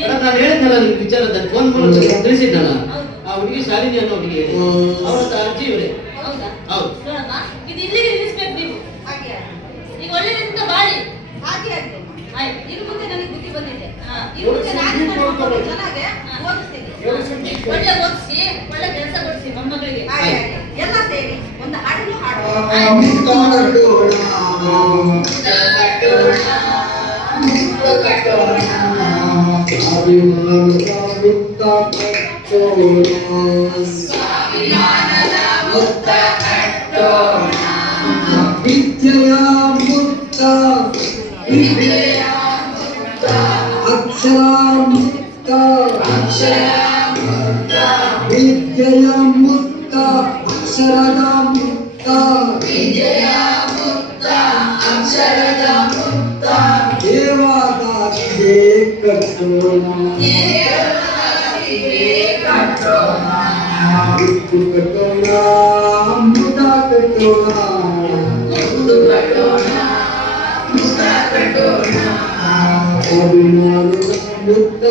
ನಾನು ಹೇಳಿದ್ನಲ್ಲ ನಿಮ್ಗೆ ವಿಚಾರದಲ್ಲಿ ಫೋನ್ ಮೂಲಕ ತಿಳಿಸಿದ್ನಲ್ಲ ಆ ಹುಡುಗಿ ಶಾಲಿನಿ ಅನ್ನೋ ಹುಡುಗಿ ಅವರ ಅರ್ಜಿ ಇವರೇ. ಹೌದಾ? ಹೌದು. ನೋಡಮ್ಮ, ಇದು ಇಲ್ಲಿಗೆ ನಿಲ್ಲಿಸ್ಬೇಕು ನೀವು. ಈಗ ಒಳ್ಳೆದಿಂದ ಬಾಳಿ. ಆಯ್ತು. ಇನ್ನು ಮುಂದೆ ನನಗೆ ಬುದ್ಧಿ ಬಂದಿದೆ. ಇನ್ನು ಮುಂದೆ ನಾನು ಚೆನ್ನಾಗಿ ಓದಿಸ್ತೀನಿ. ಒಳ್ಳೆ ಓದಿಸಿ ಒಳ್ಳೆ ಕೆಲಸ ಕೊಡಿಸಿ ಮೊಮ್ಮಗಳಿಗೆ ಎಲ್ಲ ಸೇರಿ ಒಂದು ಹಾಡನ್ನು ಹಾಡುವ. ವಿದ್ಯೆಯ ಮುಕ್ತ ಅಕ್ಷರ ಮುಕ್ತ ವಿದ್ಯೆಯ ಮುಕ್ತ ಅಕ್ಷರದ ಮುಕ್ತ ದೇವದಾಸಿಗೆ ಕಟ್ಟೋಣ ಮುತ್ತು ಕಟ್ಟೋಣ ಮುದ ಕಟ್ಟೋಣ ಅಭಿಮಾನದ ಮುತ್ತ